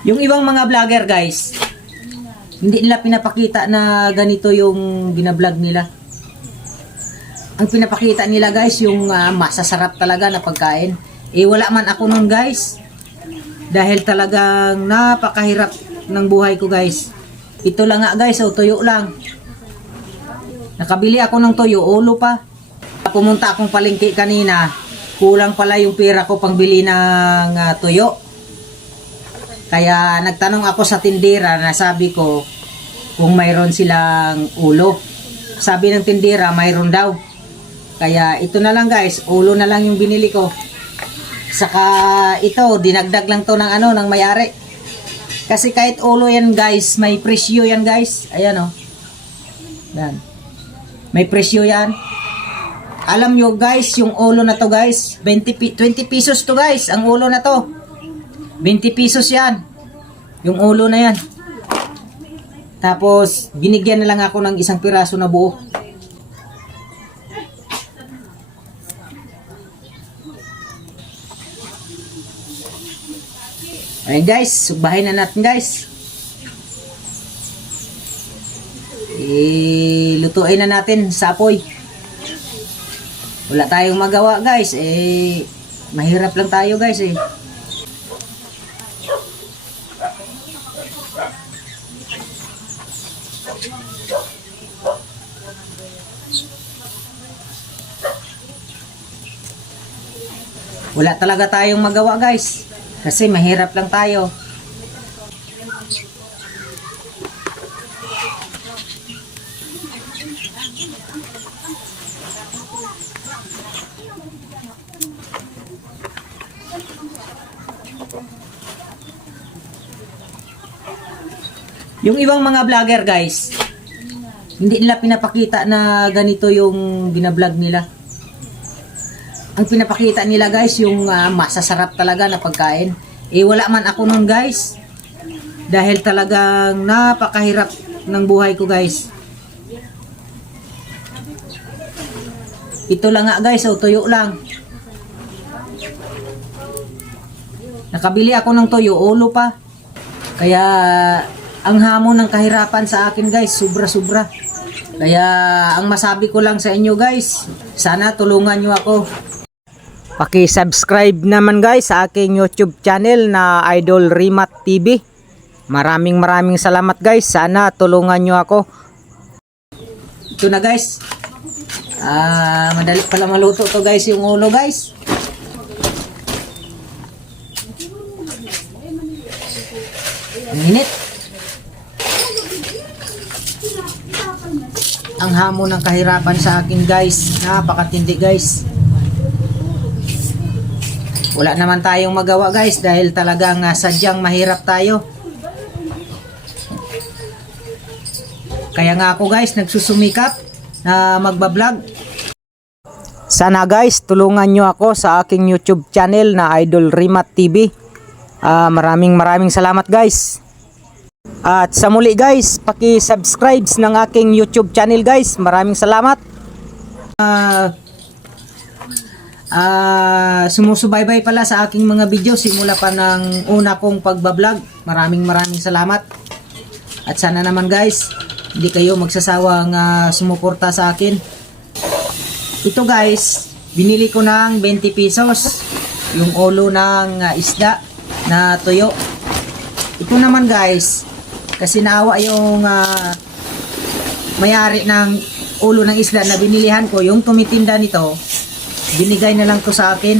Yung ibang mga vlogger guys, hindi nila pinapakita na ganito yung binablog nila. Ang pinapakita nila guys, yung masasarap talaga na pagkain. Eh wala man ako nun guys. Dahil talagang napakahirap ng buhay ko guys. Ito lang nga guys, tuyo lang. Nakabili ako ng tuyo, ulo pa. Pumunta akong palengke kanina, kulang pala yung pera ko pangbili ng tuyo. Kaya nagtanong ako sa tindera na sabi ko kung mayroon silang ulo. Sabi ng tindera mayroon daw. Kaya ito na lang guys, ulo na lang yung binili ko. Saka ito, dinagdag lang to ng may-ari. Kasi kahit ulo yan guys, may presyo yan guys. Ayan o. Yan. May presyo yan. Alam nyo guys, yung ulo na to guys, 20 pesos to guys, ang ulo na to. 20 pesos yan. Yung ulo na yan. Tapos, binigyan na lang ako ng isang piraso na buo. Ayan guys, subahin na natin guys. Lutuin na natin sa apoy. Wala tayong magawa guys. Mahirap lang tayo guys . Wala talaga tayong magawa guys. Kasi mahirap lang tayo. Yung ibang mga vlogger guys, hindi nila pinapakita na ganito yung binablog nila. Ang pinapakita nila guys, yung masasarap talaga na pagkain. Eh wala man ako nun guys. Dahil talagang napakahirap ng buhay ko guys. Ito lang nga guys, tuyo lang. Nakabili ako ng tuyo, ulo pa. Kaya ang hamon ng kahirapan sa akin guys, sobra-sobra. Kaya ang masabi ko lang sa inyo guys, sana tulungan nyo ako. Paki-subscribe naman guys sa aking YouTube channel na Idol Rimat TV. Maraming salamat guys. Sana tulungan nyo ako. Ito na guys. Madali pala maluto to guys, yung ulo guys. Ang init. Ang hamon ng kahirapan sa akin guys. Napakatindi guys. Wala naman tayong magawa guys dahil talagang sadyang mahirap tayo. Kaya nga ako guys nagsusumikap na magbablog. Sana guys tulungan nyo ako sa aking YouTube channel na Idol Rimat TV. Maraming salamat guys. At sa muli guys, paki-subscribe ng aking YouTube channel guys. Maraming salamat. Sumusubaybay pala sa aking mga video simula pa ng una kong pagbablog. Maraming salamat. At sana naman guys, hindi kayo magsasawang sumuporta sa akin. Ito guys, binili ko ng 20 pesos yung ulo ng isda na tuyo. Ito naman guys, kasi naawa yung may-ari ng ulo ng isda na binilihan ko, yung tumitinda nito, binigay na lang to sa akin.